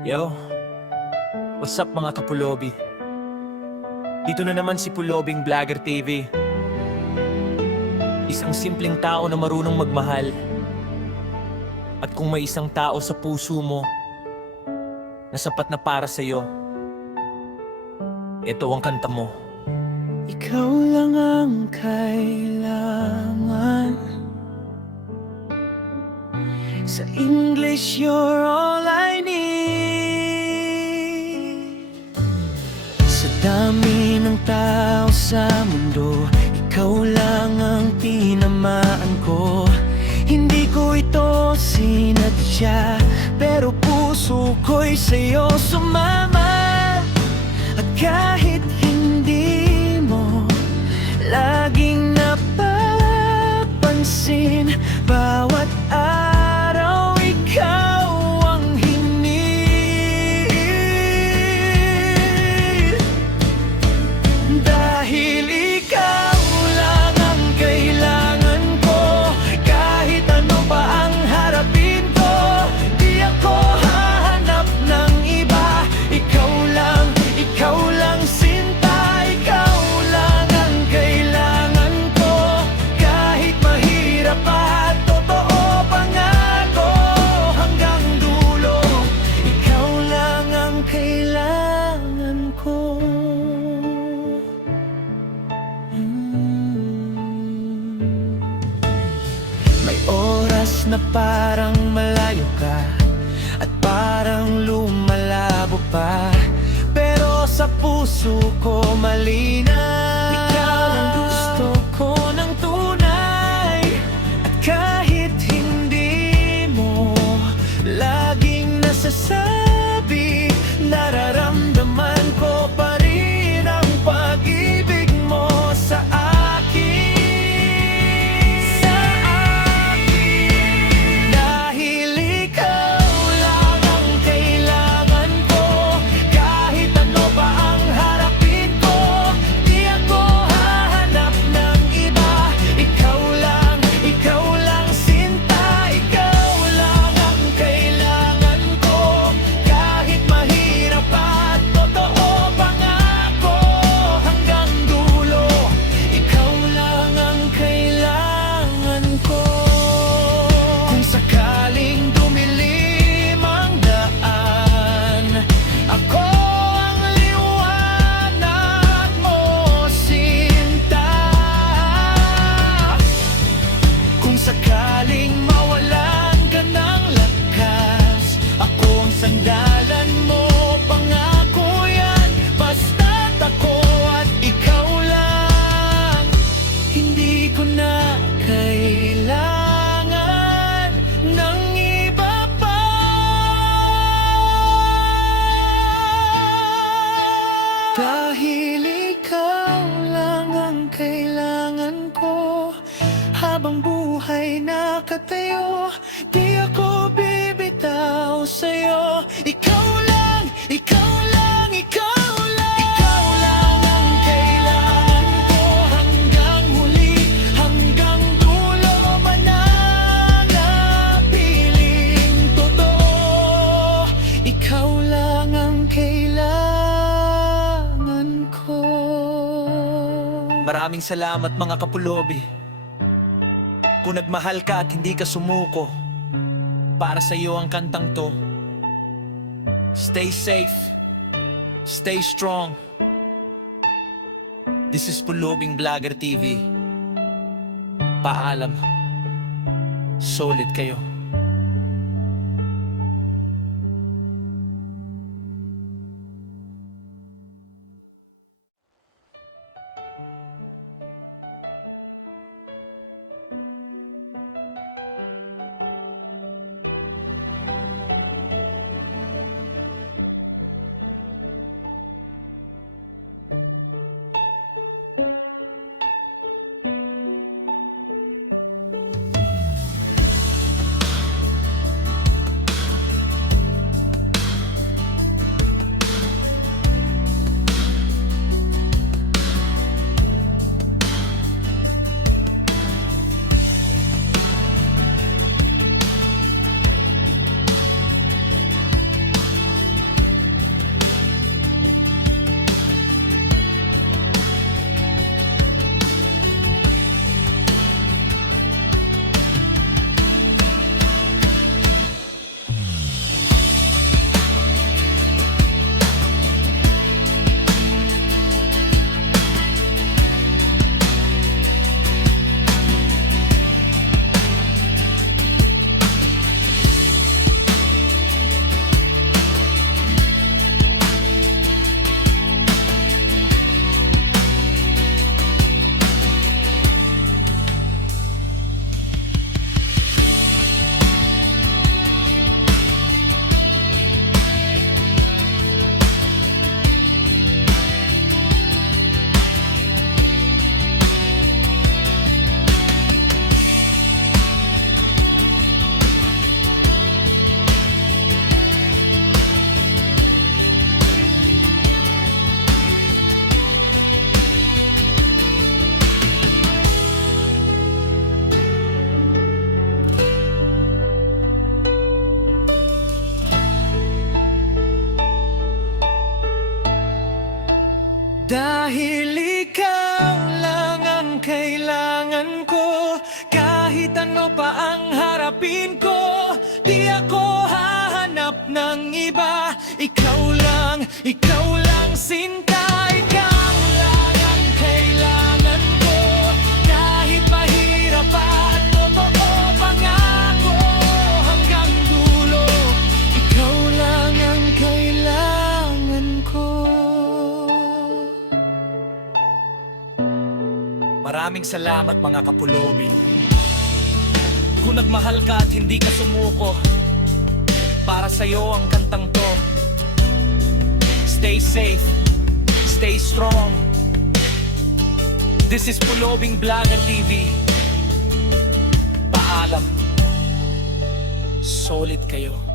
Yo, what's up mga kapulobi? Dito na naman si Pulobing Vlogger TV. Isang simpleng tao na marunong magmahal. At kung may isang tao sa puso mo na sapat na para sa'yo, ito ang kanta mo. Ikaw lang ang kailangan. Sa English, you're all I need. Sa dami ng tao sa mundo, ikaw lang ang tinamaan ko. Hindi ko ito sinadya, pero puso ko'y sa'yo sumama. At kahit hindi mo laging napapansin, bawat araw ikaw ang hinihintay. Dahil ikaw lang ang kailangan ko, kahit ano pa ang harapin ko, di ako hahanap ng iba. Ikaw lang sinta, ikaw lang ang kailangan ko. Kahit mahirap at totoo pangako hanggang dulo, ikaw lang ang kailangan ko. May oras na parang malayo ka at parang lumalabo pa, pero sa puso ko malinaw. Ikaw ang gusto ko ng tunay. At kahit hindi mo laging nasasabi, nararamdaman ko pa rin ang pag-ibig mo sa akin. Dahil ikaw lang ang kailangan ko, kahit ano pa ang harapin ko, di ako hahanap ng iba. Ikaw lang sinta, ikaw lang ang kailangan ko. Kahit mahirap at totoo pangako hanggang dulo, ikaw lang ang kailangan ko. Kung sakaling dumilim ang daan, ako ang liwanag mo, sinta. Kung sakaling mawalan ka ng lakas, ako ang sandalan mo, pangako yan. Basta't ako at ikaw lang, hindi ko na kailangan ng iba pa. Dahil ikaw lang ang kailangan ko, habang buhay nakatayo, di ako bibitaw sa'yo. Ikaw lang, ikaw lang, ikaw lang. Ikaw lang ang kailangan ko hanggang huli, hanggang dulo, mananatiling totoo. Ikaw lang ang kailangan ko. Maraming salamat mga kapulobi. Kung nagmahal ka at hindi ka sumuko, para sa iyo ang kantang to. Stay safe, stay strong. This is Pulobing Vlogger TV. Paalam. Solid kayo. Dahil ikaw lang ang kailangan ko, kahit ano pa ang harapin ko, di ako hahanap ng iba. Ikaw lang sinta, ikaw lang ang kailangan ko. Kahit mahirap pa at totoo pangako hanggang dulo, ikaw lang ang kailangan ko. Maraming salamat mga kapulobi. Kung nagmahal ka at hindi ka sumuko, para sa'yo ang kantang to. Stay safe, stay strong. This is Pulobing Vlogger TV. Paalam. Solid kayo.